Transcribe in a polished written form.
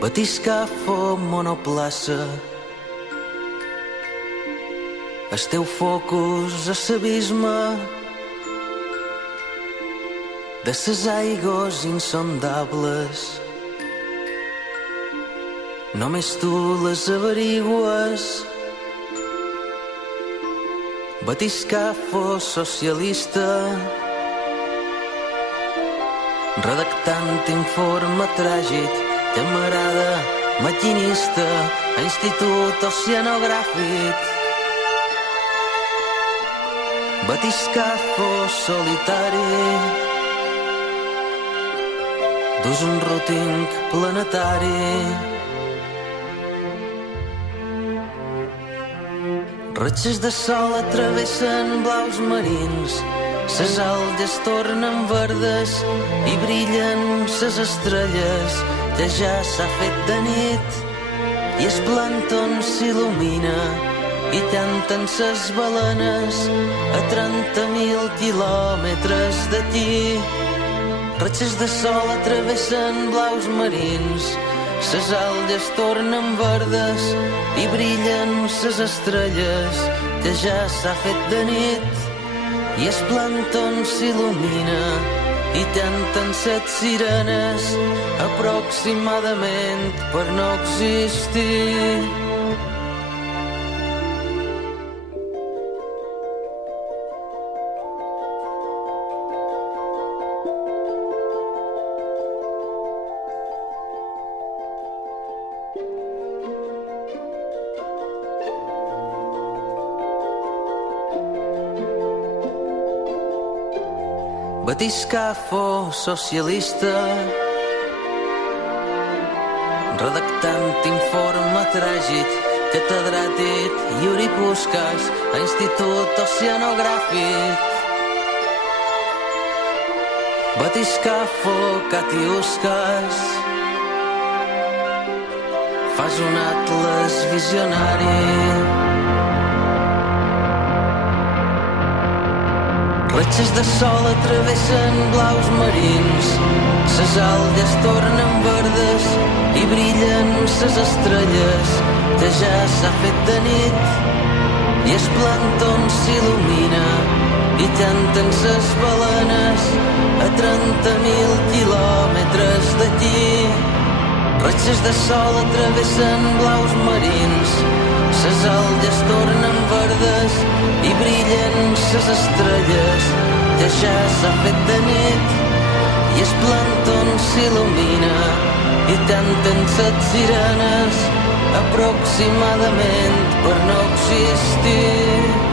batiscafo, monoplaça. El teu focus a l'abisme de ses aigües insondables. Només tu les averigües. Batiscafo socialista, redactant informe tràgic, camarada maquinista a Institut Oceanogràfic. Batiscafo solitari, dus un routing planetari. Ratxes de sol atravessen blaus marins, ses algues tornen verdes i brillen ses estrelles, que ja s'ha fet de nit i el plàncton s'il·lumina i canten ses balenes a 30.000 quilòmetres d'aquí. Ratxes de sol atravessen blaus marins, ses algues tornen verdes i brillen ses estrelles, que ja s'ha fet de nit i el plàncton s'il·lumina i canten set sirenes aproximadament per no existir. Batiscafo socialista, redactant informe tràgic, catedràtic Yuri Puskás a Institut Oceanogràfic. Batiscafo Katiuskas, fas un atles visionari. Ratxes de sol atravessen blaus marins, ses algues tornen verdes i brillen ses estrelles, que ja s'ha fet de nit i el plàncton s'il·lumina i canten ses balenes a 30.000 quilòmetres d'aquí. Ratxes de sol atravessen blaus marins, ses algues tornen verdes i brillen ses estrelles, que ja s'ha fet de nit i el plàncton s'il·lumina i canten set sirenes aproximadament per no existir.